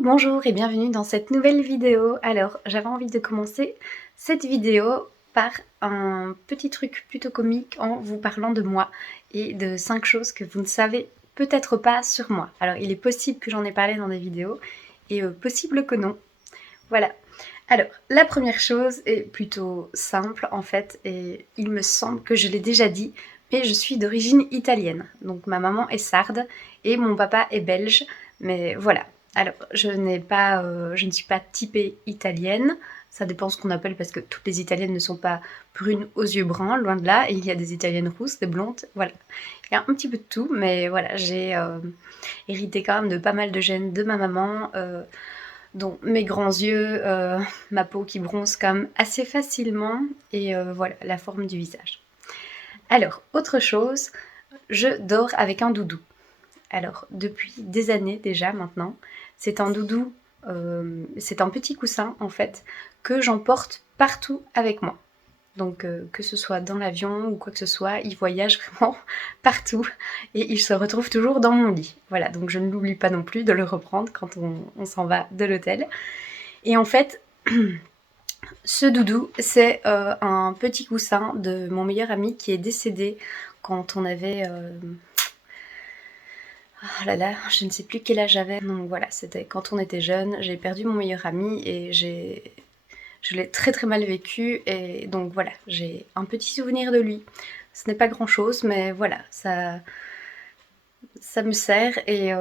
bonjour et bienvenue dans cette nouvelle vidéo. Alors, j'avais envie de commencer cette vidéo par un petit truc plutôt comique en vous parlant de moi et de 5 choses que vous ne savez peut-être pas sur moi. Alors, il est possible que j'en ai parlé dans des vidéos et possible que non. Voilà. Alors, la première chose est plutôt simple en fait et il me semble que je l'ai déjà dit, mais je suis d'origine italienne. Donc ma maman est sarde et mon papa est belge, mais voilà. Alors, je ne suis pas typée italienne, ça dépend ce qu'on appelle parce que toutes les italiennes ne sont pas brunes aux yeux bruns, loin de là, et il y a des italiennes rousses, des blondes, voilà. Il y a un petit peu de tout, mais voilà, j'ai hérité quand même de pas mal de gènes de ma maman, dont mes grands yeux, ma peau qui bronze quand même assez facilement, et voilà, la forme du visage. Alors, autre chose, je dors avec un doudou. Alors, depuis des années déjà maintenant, c'est un doudou, c'est un petit coussin en fait, que j'emporte partout avec moi. Donc que ce soit dans l'avion ou quoi que ce soit, il voyage vraiment partout et il se retrouve toujours dans mon lit. Voilà, donc je ne l'oublie pas non plus de le reprendre quand on s'en va de l'hôtel. Et en fait, ce doudou, c'est un petit coussin de mon meilleur ami qui est décédé quand on avait... Oh là là, je ne sais plus quel âge j'avais. Donc voilà, c'était quand on était jeune. J'ai perdu mon meilleur ami et je l'ai très très mal vécu. Et donc voilà, j'ai un petit souvenir de lui. Ce n'est pas grand chose, mais voilà, ça me sert et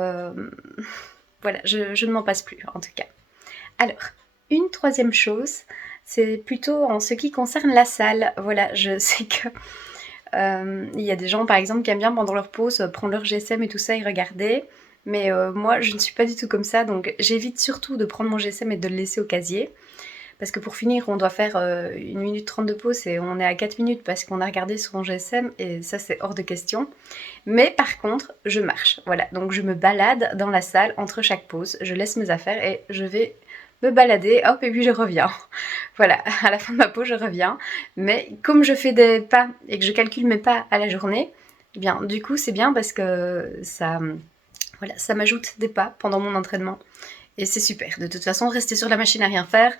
voilà, je ne m'en passe plus en tout cas. Alors, une troisième chose, c'est plutôt en ce qui concerne la salle. Voilà, je sais que il y a des gens par exemple qui aiment bien pendant leur pause prendre leur GSM et tout ça et regarder. Mais moi je ne suis pas du tout comme ça, donc j'évite surtout de prendre mon GSM et de le laisser au casier. Parce que pour finir, on doit faire 1 minute 30 de pause et on est à 4 minutes parce qu'on a regardé sur mon GSM et ça c'est hors de question. Mais par contre, je marche. Voilà, donc je me balade dans la salle entre chaque pause, je laisse mes affaires et je vais me balader, hop, et puis je reviens. Voilà, à la fin de ma pause, je reviens. Mais comme je fais des pas et que je calcule mes pas à la journée, eh bien, du coup, c'est bien parce que voilà, ça m'ajoute des pas pendant mon entraînement. Et c'est super. De toute façon, rester sur la machine à rien faire,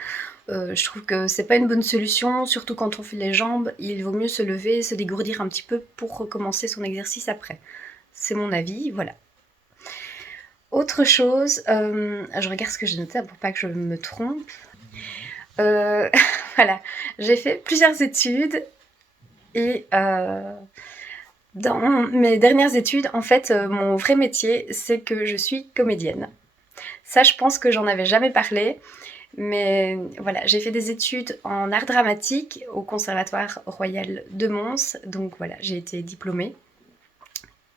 je trouve que c'est pas une bonne solution, surtout quand on fait les jambes. Il vaut mieux se lever, se dégourdir un petit peu pour recommencer son exercice après. C'est mon avis, voilà. Autre chose, je regarde ce que j'ai noté pour pas que je me trompe. Voilà, j'ai fait plusieurs études et dans mes dernières études, en fait, mon vrai métier, c'est que je suis comédienne. Ça, je pense que j'en avais jamais parlé, mais voilà, j'ai fait des études en art dramatique au Conservatoire Royal de Mons, donc voilà, j'ai été diplômée.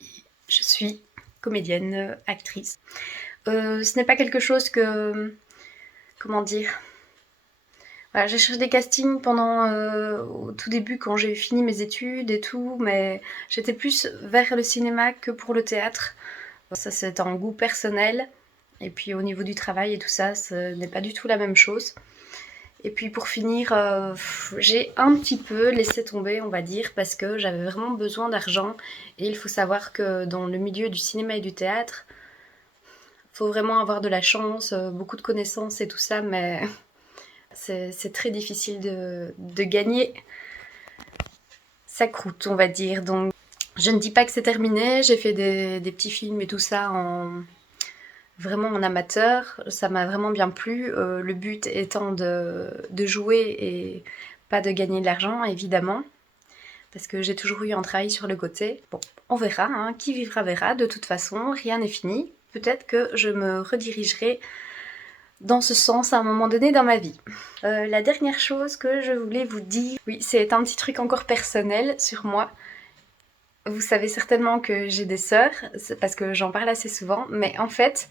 Je suis comédienne, actrice. Ce n'est pas quelque chose que... Comment dire ? Voilà, j'ai cherché des castings pendant au tout début quand j'ai fini mes études et tout, mais j'étais plus vers le cinéma que pour le théâtre. Ça, c'est un goût personnel. Et puis au niveau du travail et tout ça, ce n'est pas du tout la même chose. Et puis pour finir, j'ai un petit peu laissé tomber, on va dire, parce que j'avais vraiment besoin d'argent. Et il faut savoir que dans le milieu du cinéma et du théâtre, il faut vraiment avoir de la chance, beaucoup de connaissances et tout ça, mais c'est très difficile de gagner sa croûte, on va dire. Donc je ne dis pas que c'est terminé, j'ai fait des petits films et tout ça vraiment en amateur, ça m'a vraiment bien plu. Le but étant de jouer et pas de gagner de l'argent, évidemment, parce que j'ai toujours eu un travail sur le côté. Bon, on verra, hein, qui vivra verra, de toute façon, rien n'est fini. Peut-être que je me redirigerai dans ce sens à un moment donné dans ma vie. La dernière chose que je voulais vous dire, oui, c'est un petit truc encore personnel sur moi. Vous savez certainement que j'ai des sœurs, parce que j'en parle assez souvent, mais en fait,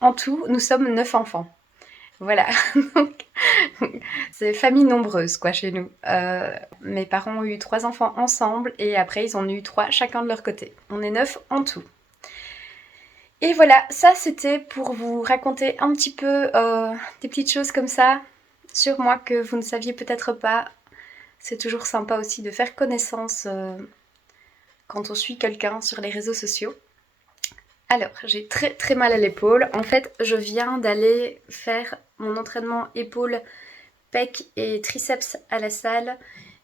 en tout, nous sommes 9 enfants. Voilà, donc c'est famille nombreuse quoi chez nous. Mes parents ont eu 3 enfants ensemble et après ils en ont eu 3 chacun de leur côté. On est 9 en tout. Et voilà, ça c'était pour vous raconter un petit peu des petites choses comme ça sur moi que vous ne saviez peut-être pas. C'est toujours sympa aussi de faire connaissance quand on suit quelqu'un sur les réseaux sociaux. Alors, j'ai très très mal à l'épaule. En fait, je viens d'aller faire mon entraînement épaule, pec et triceps à la salle.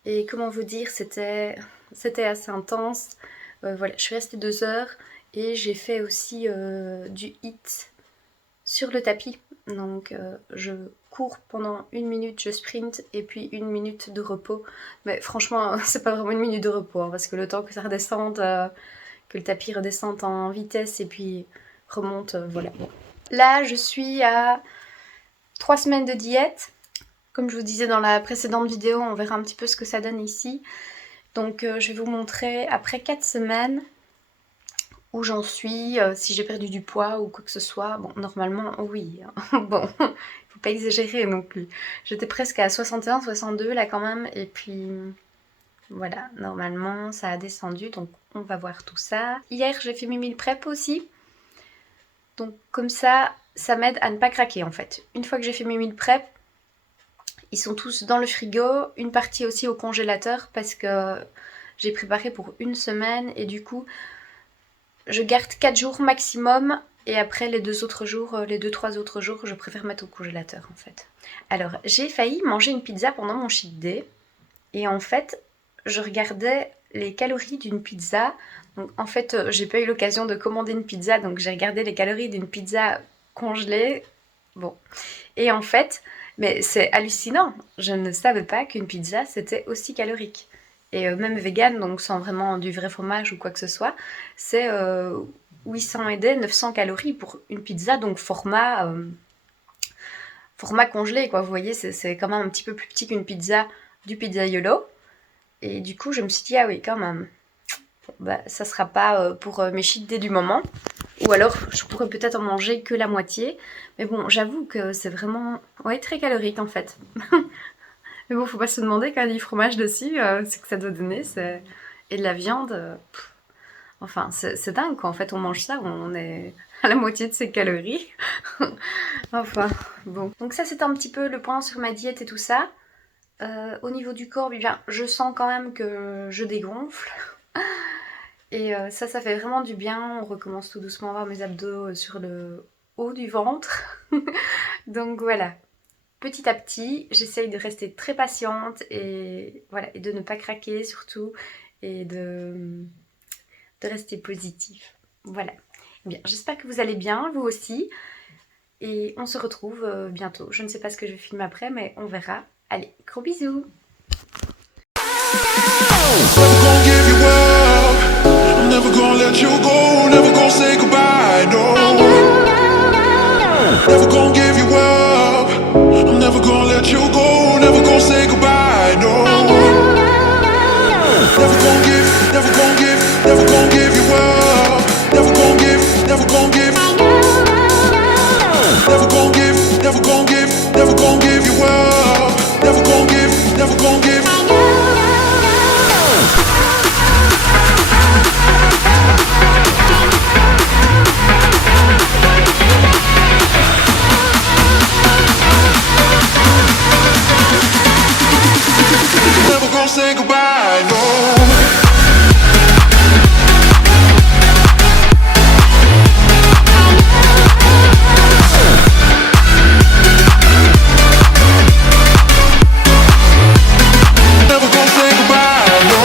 Et comment vous dire, c'était assez intense. Voilà, je suis restée 2 heures et j'ai fait aussi du HIIT sur le tapis. Donc je cours pendant 1 minute, je sprint et puis 1 minute de repos. Mais franchement, c'est pas vraiment 1 minute de repos hein, parce que le temps que ça redescende, que le tapis redescende en vitesse et puis remonte, voilà. Bon. Là, je suis à 3 semaines de diète. Comme je vous disais dans la précédente vidéo, on verra un petit peu ce que ça donne ici. Donc je vais vous montrer après 4 semaines où j'en suis, si j'ai perdu du poids ou quoi que ce soit. Bon, normalement, oui. Bon, faut pas exagérer non plus. J'étais presque à 61, 62 là quand même. Et puis, voilà, normalement, ça a descendu. Donc, on va voir tout ça. Hier, j'ai fait mes meal prep aussi. Donc, comme ça m'aide à ne pas craquer en fait. Une fois que j'ai fait mes meal prep, ils sont tous dans le frigo. Une partie aussi au congélateur parce que j'ai préparé pour 1 semaine. Et du coup, je garde 4 jours maximum et après les 2 autres jours, les 2-3 autres jours, je préfère mettre au congélateur en fait. Alors, j'ai failli manger une pizza pendant mon cheat day et en fait, je regardais les calories d'une pizza. Donc en fait, j'ai pas eu l'occasion de commander une pizza, donc j'ai regardé les calories d'une pizza congelée. Bon. Et en fait, mais c'est hallucinant. Je ne savais pas qu'une pizza c'était aussi calorique. Et même vegan, donc sans vraiment du vrai fromage ou quoi que ce soit, c'est 800 et des 900 calories pour une pizza, donc format congelé, quoi. Vous voyez, c'est quand même un petit peu plus petit qu'une pizza du pizzaiolo. Et du coup, je me suis dit, ah oui, quand même, bah, ça sera pas pour mes cheat days du moment. Ou alors, je pourrais peut-être en manger que la moitié. Mais bon, j'avoue que c'est vraiment ouais, très calorique en fait. Mais bon, faut pas se demander quand il y a du fromage dessus, c'est que ça doit donner. Et de la viande, enfin, c'est dingue quoi. En fait, on mange ça, on est à la moitié de ses calories. Enfin, bon. Donc ça, c'est un petit peu le point sur ma diète et tout ça. Au niveau du corps, bien, je sens quand même que je dégonfle. Et ça fait vraiment du bien. On recommence tout doucement à voir mes abdos sur le haut du ventre. Donc voilà, petit à petit, j'essaye de rester très patiente et voilà, et de ne pas craquer surtout et de rester positif. Voilà. Bien, j'espère que vous allez bien, vous aussi. Et on se retrouve bientôt. Je ne sais pas ce que je vais filmer après, mais on verra. Allez, gros bisous. Never gonna let you go, never gonna say goodbye, no. Never gonna give you up. I'm never gonna let you go, never gonna say goodbye, no. Never gonna give, never gonna give, never gonna give you up. Never gonna give, never gonna give. Never gonna give, never gonna give, never gonna give you up. Never gonna give, never gonna give. Never gonna say goodbye, no. Never gonna say goodbye, no.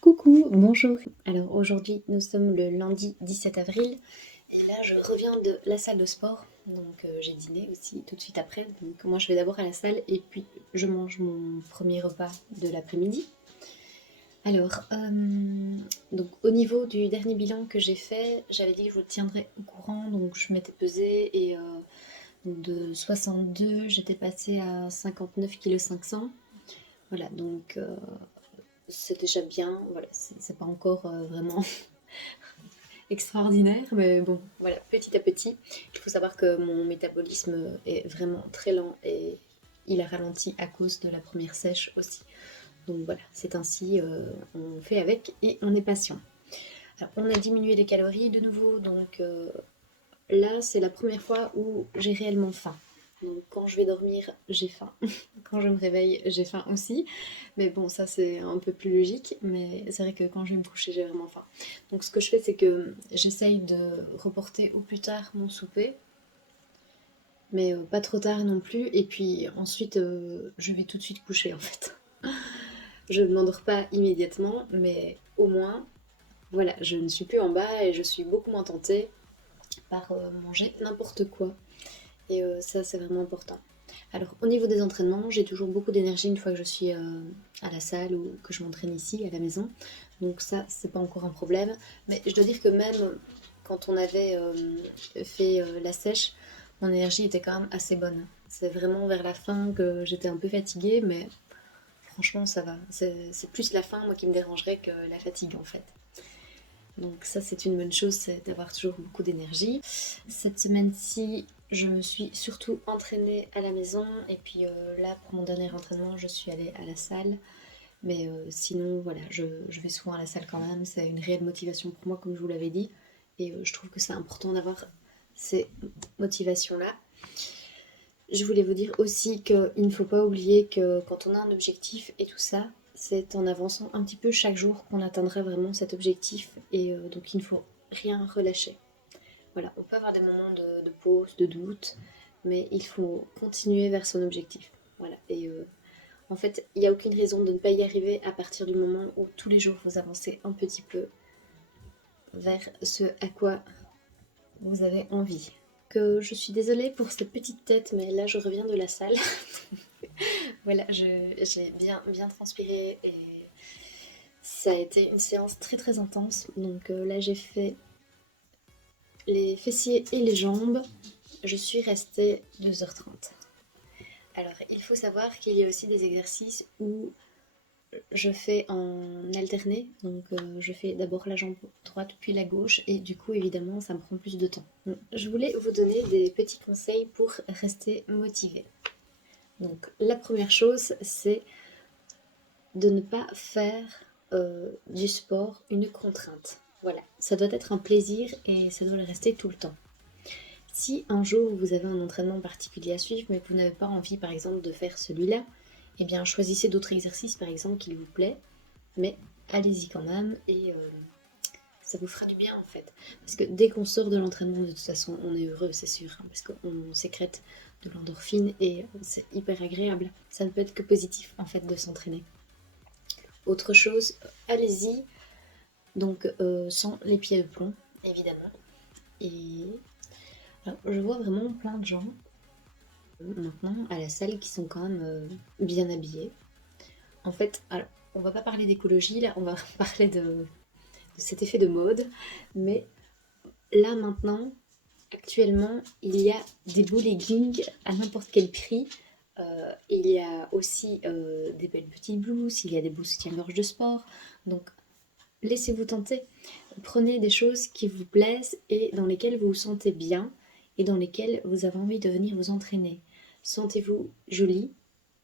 Coucou, bonjour. Alors aujourd'hui nous sommes le lundi 17 avril et là je reviens de la salle de sport, donc j'ai dîné aussi tout de suite après. Donc moi je vais d'abord à la salle et puis je mange mon premier repas de l'après-midi. Alors, donc au niveau du dernier bilan que j'ai fait, j'avais dit que je vous tiendrais au courant, donc je m'étais pesée et de 62 j'étais passée à 59,5 kg. Voilà, donc c'est déjà bien, voilà, c'est pas encore vraiment extraordinaire, mais bon, voilà, petit à petit. Il faut savoir que mon métabolisme est vraiment très lent et il a ralenti à cause de la première sèche aussi. Donc voilà, c'est ainsi, on fait avec et on est patient. Alors, on a diminué les calories de nouveau, donc là c'est la première fois où j'ai réellement faim. Donc quand je vais dormir, j'ai faim. Quand je me réveille, j'ai faim aussi. Mais bon, ça c'est un peu plus logique. Mais c'est vrai que quand je vais me coucher, j'ai vraiment faim. Donc ce que je fais, c'est que j'essaye de reporter au plus tard mon souper. Mais pas trop tard non plus. Et puis ensuite, je vais tout de suite coucher en fait. Je ne m'endors pas immédiatement, mais au moins, voilà, je ne suis plus en bas et je suis beaucoup moins tentée par manger n'importe quoi. Et ça, c'est vraiment important. Alors, au niveau des entraînements, j'ai toujours beaucoup d'énergie une fois que je suis à la salle ou que je m'entraîne ici, à la maison. Donc ça, c'est pas encore un problème. Mais je dois dire que même quand on avait fait la sèche, mon énergie était quand même assez bonne. C'est vraiment vers la fin que j'étais un peu fatiguée, mais franchement, ça va. C'est plus la fin, moi, qui me dérangerait que la fatigue, en fait. Donc ça, c'est une bonne chose, c'est d'avoir toujours beaucoup d'énergie. Cette semaine-ci, je me suis surtout entraînée à la maison. Et puis là, pour mon dernier entraînement, je suis allée à la salle. Mais sinon, voilà, je vais souvent à la salle quand même. C'est une réelle motivation pour moi, comme je vous l'avais dit. Et je trouve que c'est important d'avoir ces motivations-là. Je voulais vous dire aussi qu'il ne faut pas oublier que quand on a un objectif et tout ça, c'est en avançant un petit peu chaque jour qu'on atteindra vraiment cet objectif. Et donc il ne faut rien relâcher. Voilà, on peut avoir des moments de pause, de doute, mais il faut continuer vers son objectif. Voilà, et en fait, il n'y a aucune raison de ne pas y arriver à partir du moment où tous les jours vous avancez un petit peu vers ce à quoi vous avez envie. Que je suis désolée pour cette petite tête, mais là je reviens de la salle. Voilà, j'ai bien transpiré et ça a été une séance très très intense. Donc là j'ai fait les fessiers et les jambes. Je suis restée 2h30. Alors il faut savoir qu'il y a aussi des exercices où je fais en alterné, donc je fais d'abord la jambe droite puis la gauche et du coup évidemment ça me prend plus de temps. Donc, je voulais vous donner des petits conseils pour rester motivé. Donc la première chose c'est de ne pas faire du sport une contrainte. Voilà, ça doit être un plaisir et ça doit le rester tout le temps. Si un jour vous avez un entraînement particulier à suivre mais que vous n'avez pas envie par exemple de faire celui-là, eh bien choisissez d'autres exercices par exemple qui vous plaît, mais allez-y quand même et ça vous fera du bien en fait. Parce que dès qu'on sort de l'entraînement, de toute façon, on est heureux, c'est sûr, hein, parce qu'on sécrète de l'endorphine et c'est hyper agréable. Ça ne peut être que positif en fait de s'entraîner. Autre chose, allez-y, donc sans les pieds de plomb, évidemment. Et alors, je vois vraiment plein de gens maintenant à la salle qui sont quand même bien habillés. En fait, alors, on va pas parler d'écologie là, on va parler de cet effet de mode, mais là maintenant, actuellement, il y a des beaux leggings à n'importe quel prix. Il y a aussi des belles petites blouses, il y a des beaux soutiens-gorge de sport. Donc laissez-vous tenter. Prenez des choses qui vous plaisent et dans lesquelles vous vous sentez bien et dans lesquelles vous avez envie de venir vous entraîner. Sentez-vous jolie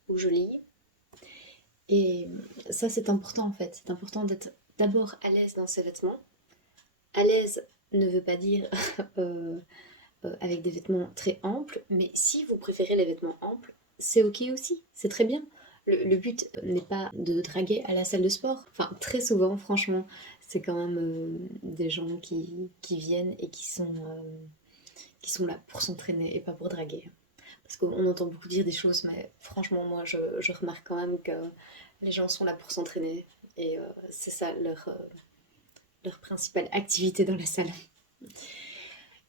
ou jolie. Et ça, c'est important en fait. C'est important d'être d'abord à l'aise dans ses vêtements. À l'aise ne veut pas dire avec des vêtements très amples, mais si vous préférez les vêtements amples, c'est ok aussi, c'est très bien. Le but n'est pas de draguer à la salle de sport. Enfin, très souvent, franchement, c'est quand même des gens qui viennent et qui sont là pour s'entraîner et pas pour draguer. Parce qu'on entend beaucoup dire des choses, mais franchement, moi, je remarque quand même que les gens sont là pour s'entraîner. Et c'est ça leur principale activité dans la salle.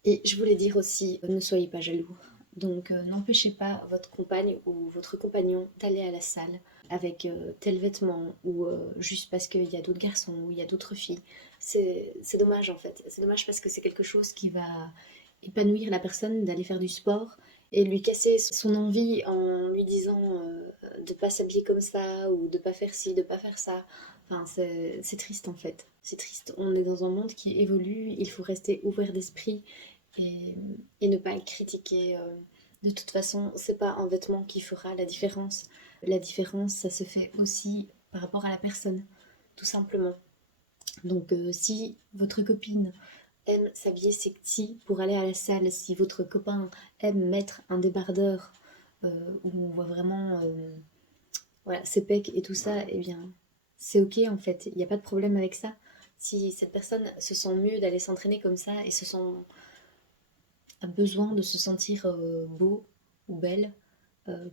Et je voulais dire aussi, ne soyez pas jaloux. Donc n'empêchez pas votre compagne ou votre compagnon d'aller à la salle avec tel vêtement ou juste parce qu'il y a d'autres garçons ou il y a d'autres filles. C'est dommage en fait. C'est dommage parce que c'est quelque chose qui va épanouir la personne d'aller faire du sport et lui casser son envie en lui disant de pas s'habiller comme ça ou de pas faire ci, de pas faire ça. Enfin, c'est triste en fait. C'est triste. On est dans un monde qui évolue, il faut rester ouvert d'esprit et ne pas critiquer. De toute façon, c'est pas un vêtement qui fera la différence. La différence, ça se fait aussi par rapport à la personne, tout simplement. Donc si votre copine aime s'habiller sexy pour aller à la salle, si votre copain aime mettre un débardeur où on voit vraiment voilà, ses pecs et tout ça, eh bien c'est ok en fait, il n'y a pas de problème avec ça. Si cette personne se sent mieux d'aller s'entraîner comme ça et a besoin de se sentir beau ou belle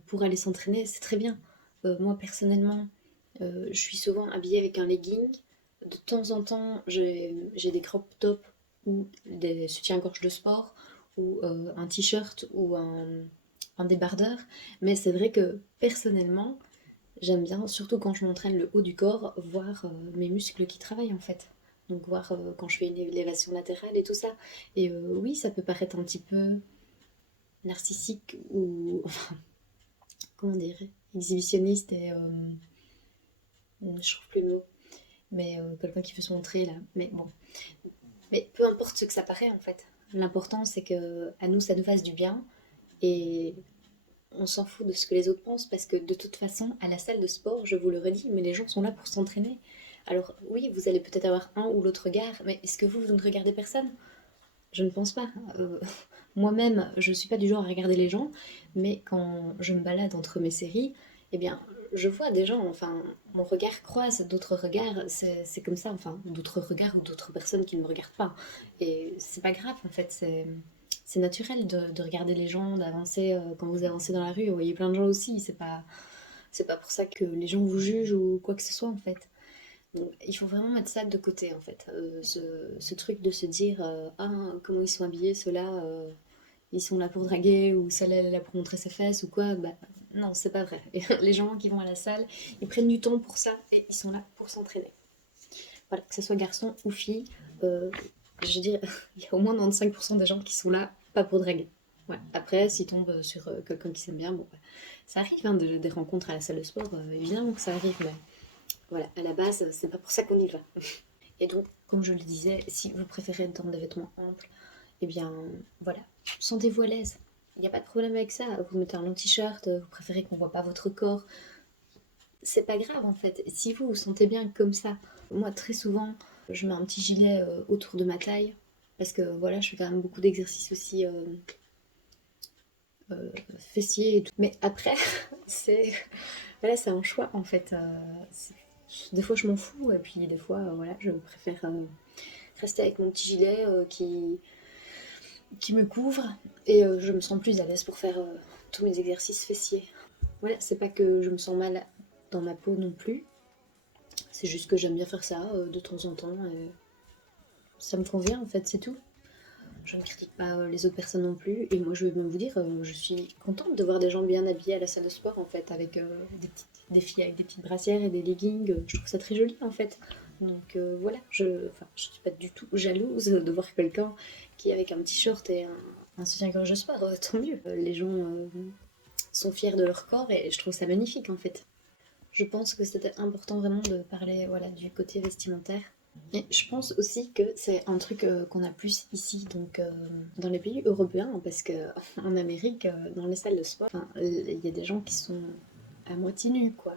pour aller s'entraîner, c'est très bien. Moi personnellement, je suis souvent habillée avec un legging. De temps en temps, j'ai des crop tops ou des soutiens-gorge de sport ou un t-shirt ou un débardeur. Mais c'est vrai que personnellement, j'aime bien, surtout quand je m'entraîne le haut du corps, voir mes muscles qui travaillent en fait. Donc voir quand je fais une élévation latérale et tout ça. Et oui, ça peut paraître un petit peu narcissique ou, enfin, comment dire, exhibitionniste et je trouve plus le mot. Mais quelqu'un qui veut se montrer là. Mais bon. Mais peu importe ce que ça paraît en fait. L'important c'est que à nous ça nous fasse du bien et on s'en fout de ce que les autres pensent parce que de toute façon, à la salle de sport, je vous le redis, mais les gens sont là pour s'entraîner. Alors oui, vous allez peut-être avoir un ou l'autre regard, mais est-ce que vous ne regardez personne? Je ne pense pas. Moi-même, je ne suis pas du genre à regarder les gens, mais quand je me balade entre mes séries, eh bien, je vois des gens, enfin, mon regard croise d'autres regards, c'est comme ça, enfin, d'autres regards ou d'autres personnes qui ne me regardent pas. Et c'est pas grave, en fait, c'est naturel de regarder les gens, d'avancer, quand vous avancez dans la rue, vous voyez plein de gens aussi, c'est pas pour ça que les gens vous jugent ou quoi que ce soit, en fait. Donc, il faut vraiment mettre ça de côté en fait. Ce truc de se dire ah comment ils sont habillés ceux-là ils sont là pour draguer ou celle-là elle est là pour montrer ses fesses ou quoi, bah non c'est pas vrai. Et les gens qui vont à la salle ils prennent du temps pour ça et ils sont là pour s'entraîner. Voilà, que ce soit garçon ou fille, je veux dire il y a au moins 95% des gens qui sont là pas pour draguer. Ouais. Après s'ils tombent sur quelqu'un qui s'aime bien, bon bah, ça arrive hein, des rencontres à la salle de sport, évidemment que ça arrive, mais voilà, à la base, c'est pas pour ça qu'on y va. Et donc, comme je le disais, si vous préférez être dans des vêtements amples, eh bien, voilà, sentez-vous à l'aise. Il n'y a pas de problème avec ça. Vous mettez un long t-shirt, vous préférez qu'on voit pas votre corps. C'est pas grave en fait. Si vous vous sentez bien comme ça, moi très souvent, je mets un petit gilet autour de ma taille parce que voilà, je fais quand même beaucoup d'exercices aussi fessiers et tout. Mais après, c'est voilà, c'est un choix en fait. Des fois je m'en fous et puis des fois voilà, je préfère rester avec mon petit gilet qui me couvre et je me sens plus à l'aise pour faire tous mes exercices fessiers. Voilà, c'est pas que je me sens mal dans ma peau non plus, c'est juste que j'aime bien faire ça de temps en temps et ça me convient en fait, c'est tout. Je ne critique pas les autres personnes non plus et moi je vais même vous dire, je suis contente de voir des gens bien habillés à la salle de sport en fait, avec des filles avec des petites brassières et des leggings, je trouve ça très joli en fait. Donc voilà, je suis pas du tout jalouse de voir quelqu'un qui avec un petit short et un soutien-gorge de sport, tant mieux. Les gens sont fiers de leur corps et je trouve ça magnifique en fait. Je pense que c'était important vraiment de parler voilà, du côté vestimentaire. Et je pense aussi que c'est un truc qu'on a plus ici, donc dans les pays européens, hein, parce que en Amérique, dans les salles de sport, il y a des gens qui sont à moitié nus, quoi,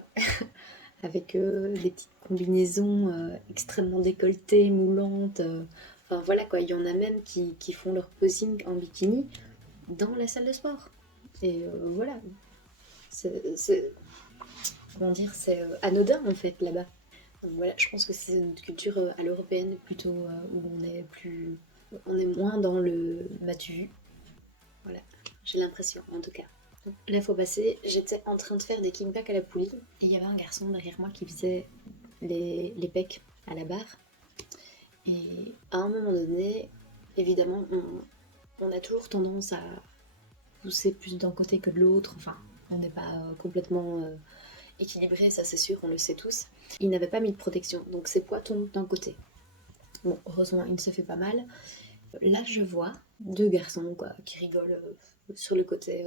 avec des petites combinaisons extrêmement décolletées, moulantes. Enfin voilà quoi, il y en a même qui font leur posing en bikini dans la salle de sport. Et voilà, c'est comment dire, c'est anodin en fait là-bas. Donc voilà, je pense que c'est une culture à l'européenne plutôt où on est moins dans le m'as-tu vu. Voilà, j'ai l'impression en tout cas. Donc, la fois passée, j'étais en train de faire des kickbacks à la poulie et il y avait un garçon derrière moi qui faisait les pecs à la barre. Et à un moment donné, évidemment, on a toujours tendance à pousser plus d'un côté que de l'autre. Enfin, on n'est pas complètement équilibré, ça c'est sûr, on le sait tous. Il n'avait pas mis de protection, donc ses poids tombent d'un côté. Bon, heureusement, il ne se fait pas mal. Là, je vois deux garçons quoi, qui rigolent sur le côté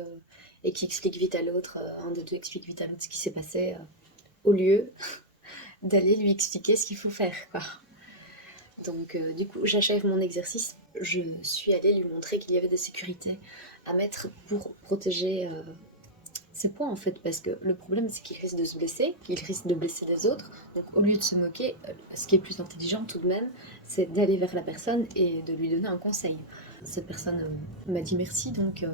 et qui expliquent vite à l'autre, un des deux explique vite à l'autre ce qui s'est passé, au lieu d'aller lui expliquer ce qu'il faut faire. Quoi. Donc, du coup, j'achève mon exercice. Je suis allée lui montrer qu'il y avait des sécurités à mettre pour protéger ses points en fait, parce que le problème c'est qu'il risque de se blesser, qu'il risque de blesser les autres. Donc au lieu de se moquer, ce qui est plus intelligent tout de même, c'est d'aller vers la personne et de lui donner un conseil. Cette personne m'a dit merci, donc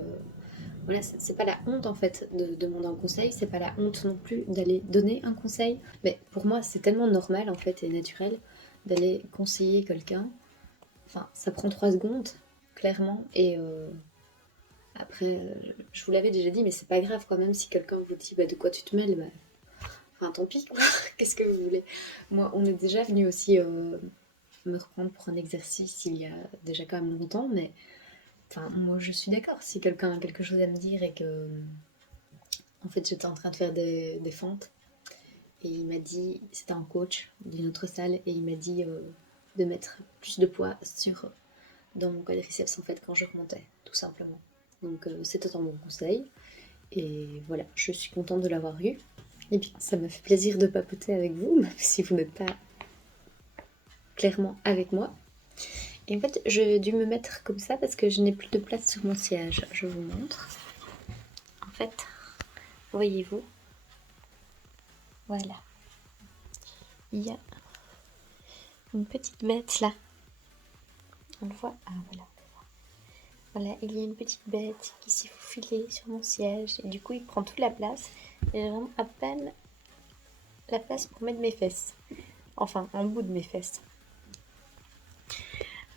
voilà, c'est pas la honte en fait de demander un conseil, c'est pas la honte non plus d'aller donner un conseil, mais pour moi c'est tellement normal en fait et naturel d'aller conseiller quelqu'un. Enfin, ça prend 3 secondes, clairement, et après, je vous l'avais déjà dit, mais c'est pas grave quand même si quelqu'un vous dit de quoi tu te mêles, enfin tant pis quoi, qu'est-ce que vous voulez. Moi, on est déjà venu aussi me reprendre pour un exercice il y a déjà quand même longtemps, mais enfin, moi je suis d'accord si quelqu'un a quelque chose à me dire et que en fait j'étais en train de faire des fentes et il m'a dit, c'était un coach d'une autre salle et il m'a dit de mettre plus de poids dans mon quadriceps en fait quand je remontais, tout simplement. Donc c'était un bon conseil et voilà, je suis contente de l'avoir eu. Et bien ça m'a fait plaisir de papoter avec vous, même si vous n'êtes pas clairement avec moi. Et en fait, j'ai dû me mettre comme ça parce que je n'ai plus de place sur mon siège. Je vous montre. En fait, voyez-vous, voilà. Il y a une petite bête là. On le voit? Ah voilà. Voilà, il y a une petite bête qui s'est faufilée sur mon siège. Et du coup, il prend toute la place. Et j'ai vraiment à peine la place pour mettre mes fesses. Enfin, un bout de mes fesses.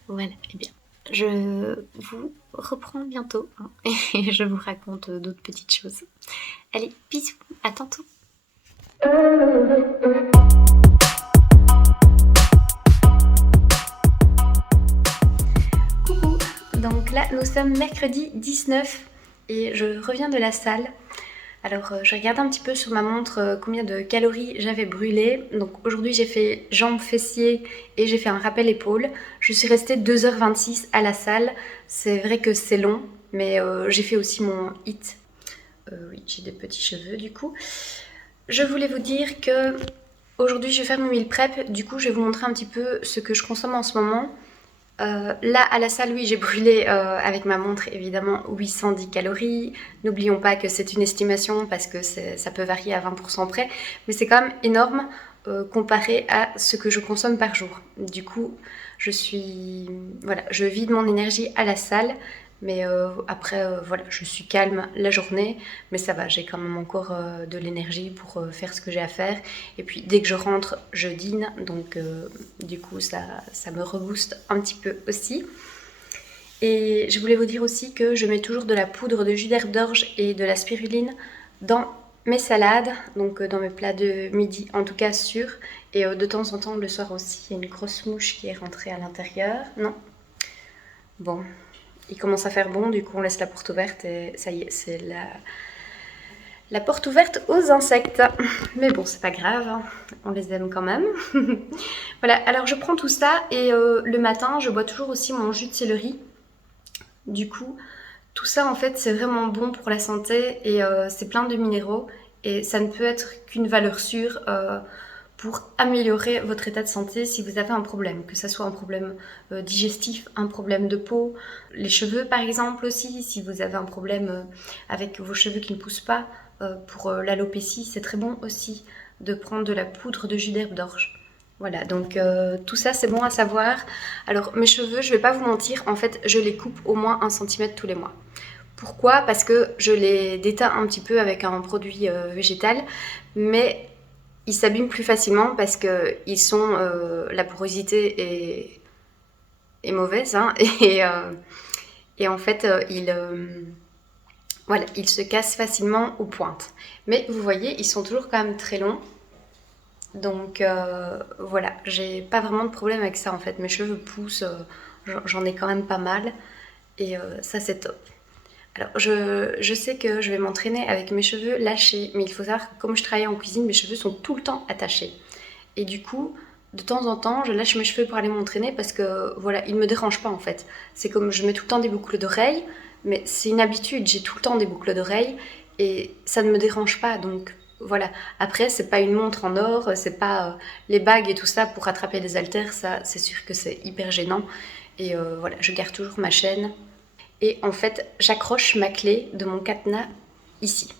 Voilà, et bien, je vous reprends bientôt hein, et je vous raconte d'autres petites choses. Allez, bisous, à tantôt. Coucou, donc là nous sommes mercredi 19 et je reviens de la salle. Alors je regarde un petit peu sur ma montre combien de calories j'avais brûlé. Donc aujourd'hui j'ai fait jambes, fessiers et j'ai fait un rappel épaule. Je suis restée 2h26 à la salle. C'est vrai que c'est long, mais j'ai fait aussi mon HIIT. Oui, j'ai des petits cheveux du coup. Je voulais vous dire que aujourd'hui je vais faire mon meal prep. Du coup je vais vous montrer un petit peu ce que je consomme en ce moment. Là à la salle, oui, j'ai brûlé avec ma montre évidemment 810 calories. N'oublions pas que c'est une estimation parce que ça peut varier à 20% près, mais c'est quand même énorme comparé à ce que je consomme par jour. Du coup, je vide mon énergie à la salle, mais après, voilà, je suis calme la journée, mais ça va, j'ai quand même encore de l'énergie pour faire ce que j'ai à faire. Et puis dès que je rentre, je dîne, donc du coup ça me rebooste un petit peu aussi. Et je voulais vous dire aussi que je mets toujours de la poudre de jus d'herbe d'orge et de la spiruline dans mes salades, donc dans mes plats de midi, en tout cas sûr. Et de temps en temps, le soir aussi, il y a une grosse mouche qui est rentrée à l'intérieur. Non. Bon, il commence à faire bon, du coup on laisse la porte ouverte et ça y est, c'est la porte ouverte aux insectes. Mais bon, c'est pas grave, hein. On les aime quand même. Voilà, alors je prends tout ça et le matin, je bois toujours aussi mon jus de céleri. Du coup, tout ça en fait, c'est vraiment bon pour la santé et c'est plein de minéraux. Et ça ne peut être qu'une valeur sûre pour améliorer votre état de santé si vous avez un problème, que ce soit un problème digestif, un problème de peau, les cheveux par exemple aussi, si vous avez un problème avec vos cheveux qui ne poussent pas, pour l'alopécie, c'est très bon aussi de prendre de la poudre de jus d'herbe d'orge. Voilà, donc tout ça c'est bon à savoir. Alors mes cheveux, je vais pas vous mentir, en fait je les coupe au moins 1 cm tous les mois. Pourquoi? Parce que je les déteins un petit peu avec un produit végétal, mais ils s'abîment plus facilement parce que la porosité est mauvaise hein, et en fait ils se cassent facilement aux pointes. Mais vous voyez, ils sont toujours quand même très longs. Donc voilà, j'ai pas vraiment de problème avec ça en fait. Mes cheveux poussent, j'en ai quand même pas mal et ça c'est top. Alors je sais que je vais m'entraîner avec mes cheveux lâchés, mais il faut savoir que comme je travaille en cuisine, mes cheveux sont tout le temps attachés. Et du coup, de temps en temps, je lâche mes cheveux pour aller m'entraîner parce que voilà, ils me dérangent pas en fait. C'est comme je mets tout le temps des boucles d'oreilles, mais c'est une habitude, j'ai tout le temps des boucles d'oreilles et ça ne me dérange pas donc voilà. Après, c'est pas une montre en or, c'est pas les bagues et tout ça pour attraper des haltères, ça c'est sûr que c'est hyper gênant. Et voilà, je garde toujours ma chaîne. Et en fait, j'accroche ma clé de mon cadenas ici.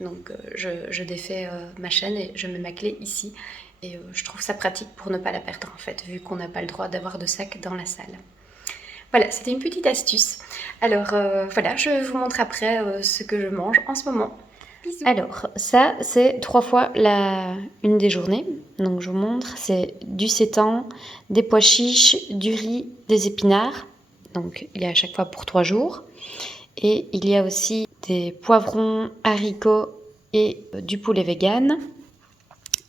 Donc je défais ma chaîne et je mets ma clé ici. Et je trouve ça pratique pour ne pas la perdre en fait, vu qu'on n'a pas le droit d'avoir de sac dans la salle. Voilà, c'était une petite astuce. Alors voilà, je vous montre après ce que je mange en ce moment. Bisous. Alors ça c'est 3 fois une des journées. Donc je vous montre, c'est du sétan, des pois chiches, du riz, des épinards. Donc il y a à chaque fois pour 3 jours. Et il y a aussi des poivrons, haricots et du poulet vegan.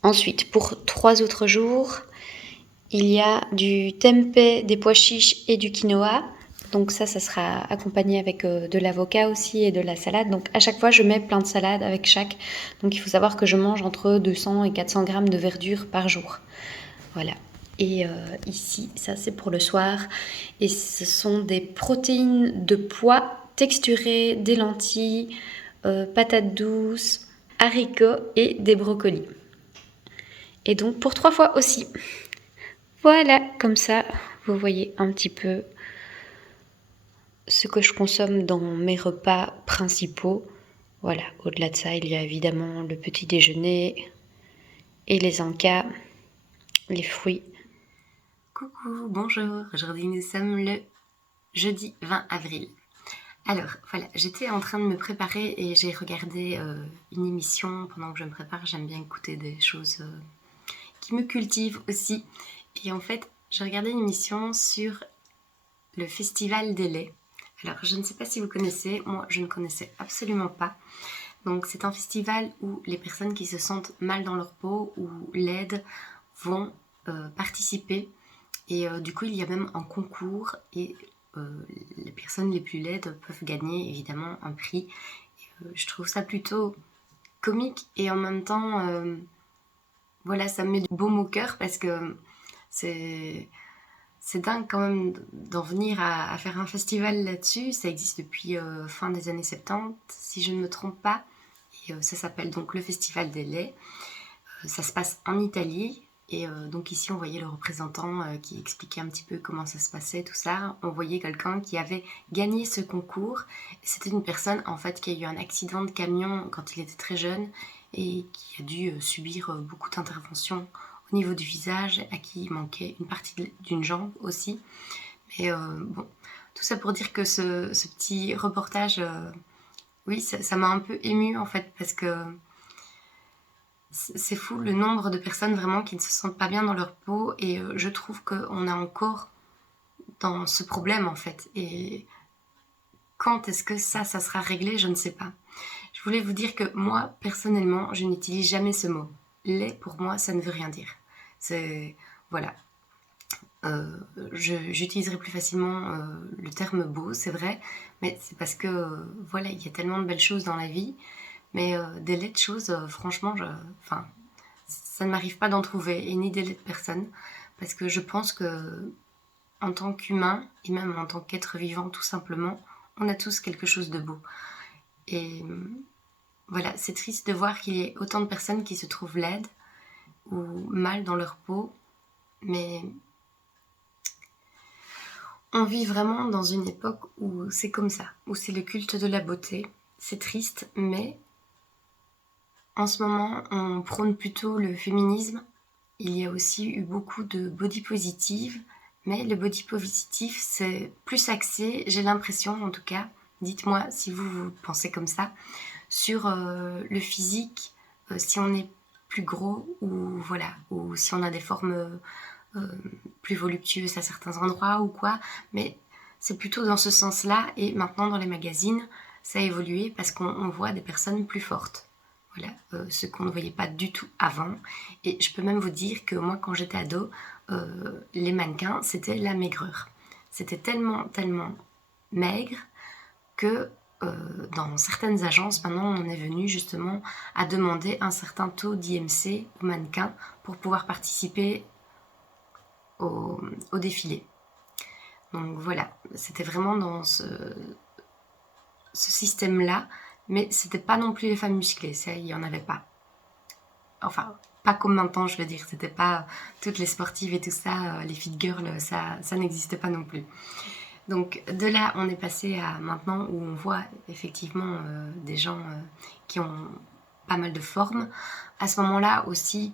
Ensuite, pour 3 autres jours, il y a du tempeh, des pois chiches et du quinoa. Donc ça sera accompagné avec de l'avocat aussi et de la salade. Donc à chaque fois, je mets plein de salades avec chaque. Donc il faut savoir que je mange entre 200 et 400 grammes de verdure par jour. Voilà. Et ici, ça c'est pour le soir. Et ce sont des protéines de pois texturées, des lentilles, patates douces, haricots et des brocolis. Et donc pour 3 fois aussi. Voilà, comme ça, vous voyez un petit peu ce que je consomme dans mes repas principaux. Voilà, au-delà de ça, il y a évidemment le petit déjeuner et les encas, les fruits. Coucou, bonjour, aujourd'hui nous sommes le jeudi 20 avril. Alors voilà, j'étais en train de me préparer et j'ai regardé une émission pendant que je me prépare. J'aime bien écouter des choses qui me cultivent aussi. Et en fait, j'ai regardé une émission sur le Festival des laits. Alors, je ne sais pas si vous connaissez, moi je ne connaissais absolument pas. Donc, c'est un festival où les personnes qui se sentent mal dans leur peau ou laides vont participer. Et du coup, il y a même un concours et les personnes les plus laides peuvent gagner évidemment un prix. Et, je trouve ça plutôt comique et en même temps, voilà, ça me met du baume au cœur parce que c'est dingue quand même d'en venir à faire un festival là-dessus. Ça existe depuis fin des années 70, si je ne me trompe pas. Et ça s'appelle donc le Festival des laits. Ça se passe en Italie. Et donc ici, on voyait le représentant qui expliquait un petit peu comment ça se passait, tout ça. On voyait quelqu'un qui avait gagné ce concours. C'était une personne, en fait, qui a eu un accident de camion quand il était très jeune et qui a dû subir beaucoup d'interventions au niveau du visage, à qui il manquait une partie d'une jambe aussi. Mais bon, tout ça pour dire que ce petit reportage, oui, ça m'a un peu émue en fait, parce que c'est fou le nombre de personnes vraiment qui ne se sentent pas bien dans leur peau, et je trouve qu'on a encore dans ce problème en fait. Et quand est-ce que ça sera réglé, je ne sais pas. Je voulais vous dire que moi, personnellement, je n'utilise jamais ce mot. Lait, pour moi, ça ne veut rien dire. C'est... Voilà. J'utiliserai plus facilement le terme beau, c'est vrai, mais c'est parce que, voilà, il y a tellement de belles choses dans la vie, mais des laides choses, franchement, ça ne m'arrive pas d'en trouver, et ni des laides personnes, parce que je pense que, en tant qu'humain, et même en tant qu'être vivant, tout simplement, on a tous quelque chose de beau. Et voilà, c'est triste de voir qu'il y ait autant de personnes qui se trouvent laides ou mal dans leur peau, mais on vit vraiment dans une époque où c'est comme ça, où c'est le culte de la beauté. C'est triste, mais en ce moment, on prône plutôt le féminisme. Il y a aussi eu beaucoup de body positive, mais le body positive, c'est plus axé, j'ai l'impression en tout cas, dites-moi si vous pensez comme ça, sur le physique, si on est plus gros ou voilà, ou si on a des formes plus voluptueuses à certains endroits ou quoi, mais c'est plutôt dans ce sens-là. Et maintenant dans les magazines, ça a évolué parce qu'on voit des personnes plus fortes. Voilà, ce qu'on ne voyait pas du tout avant. Et je peux même vous dire que moi, quand j'étais ado, les mannequins, c'était la maigreur. C'était tellement, tellement maigre que dans certaines agences, maintenant, on en est venu justement à demander un certain taux d'IMC aux mannequins pour pouvoir participer au défilé. Donc voilà, c'était vraiment dans ce système-là, mais c'était pas non plus les femmes musclées, ça, il y en avait pas. Enfin, pas comme maintenant, je veux dire, c'était pas toutes les sportives et tout ça, les fit girls, ça n'existait pas non plus. Donc de là, on est passé à maintenant où on voit effectivement des gens qui ont pas mal de formes. À ce moment-là aussi,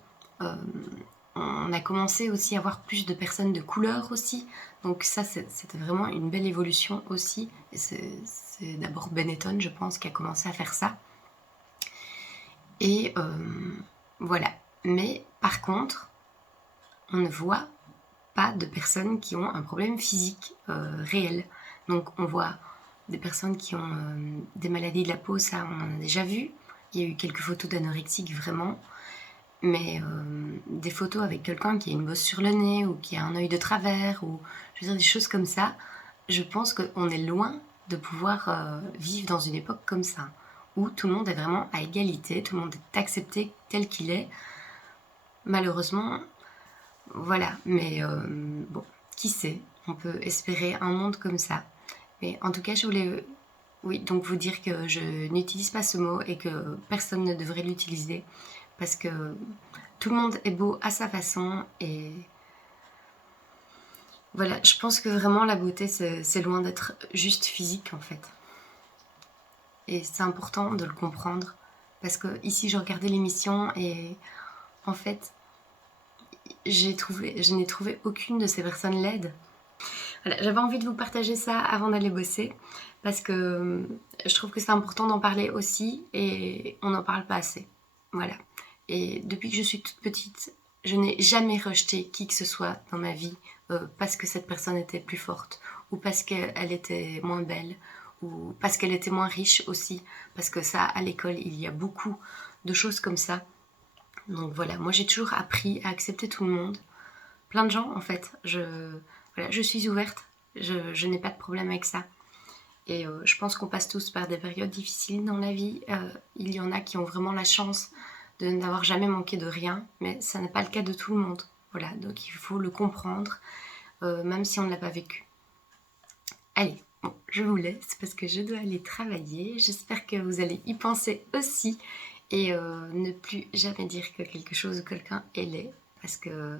on a commencé aussi à avoir plus de personnes de couleur aussi. Donc ça, c'était vraiment une belle évolution aussi. Et c'est d'abord Benetton, je pense, qui a commencé à faire ça. Et voilà. Mais par contre, on ne voit pas de personnes qui ont un problème physique réel. Donc on voit des personnes qui ont des maladies de la peau, ça on en a déjà vu. Il y a eu quelques photos d'anorexiques vraiment. Mais des photos avec quelqu'un qui a une bosse sur le nez ou qui a un œil de travers ou je veux dire des choses comme ça, je pense qu'on est loin de pouvoir vivre dans une époque comme ça, où tout le monde est vraiment à égalité, tout le monde est accepté tel qu'il est. Malheureusement, voilà, mais bon, qui sait, on peut espérer un monde comme ça. Mais en tout cas, je voulais, oui, donc vous dire que je n'utilise pas ce mot et que personne ne devrait l'utiliser parce que tout le monde est beau à sa façon et voilà, je pense que vraiment la beauté c'est loin d'être juste physique en fait. Et c'est important de le comprendre parce que ici je regardais l'émission et en fait je n'ai trouvé aucune de ces personnes laides. Voilà, j'avais envie de vous partager ça avant d'aller bosser parce que je trouve que c'est important d'en parler aussi et on n'en parle pas assez. Voilà. Et depuis que je suis toute petite, je n'ai jamais rejeté qui que ce soit dans ma vie parce que cette personne était plus forte ou parce qu'elle était moins belle ou parce qu'elle était moins riche aussi. Parce que ça, à l'école, il y a beaucoup de choses comme ça. Donc voilà, moi j'ai toujours appris à accepter tout le monde. Plein de gens en fait. Voilà, je suis ouverte, je n'ai pas de problème avec ça. Et je pense qu'on passe tous par des périodes difficiles dans la vie. Il y en a qui ont vraiment la chance de n'avoir jamais manqué de rien, mais ça n'est pas le cas de tout le monde. Voilà, donc il faut le comprendre, même si on ne l'a pas vécu. Allez, bon, je vous laisse parce que je dois aller travailler. J'espère que vous allez y penser aussi et ne plus jamais dire que quelque chose ou quelqu'un est laid, parce que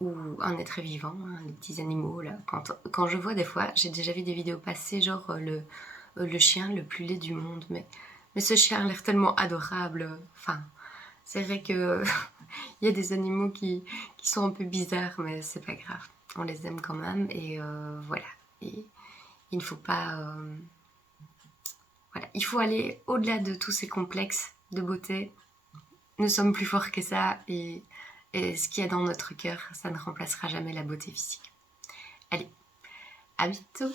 ou un être vivant, hein, les petits animaux là. Quand je vois des fois, j'ai déjà vu des vidéos passer genre le chien le plus laid du monde, mais ce chien a l'air tellement adorable. Enfin, c'est vrai que il y a des animaux qui sont un peu bizarres, mais c'est pas grave. On les aime quand même et voilà. Et il ne faut pas, voilà, il faut aller au-delà de tous ces complexes de beauté. Nous sommes plus forts que ça et ce qu'il y a dans notre cœur, ça ne remplacera jamais la beauté physique. Allez, à bientôt!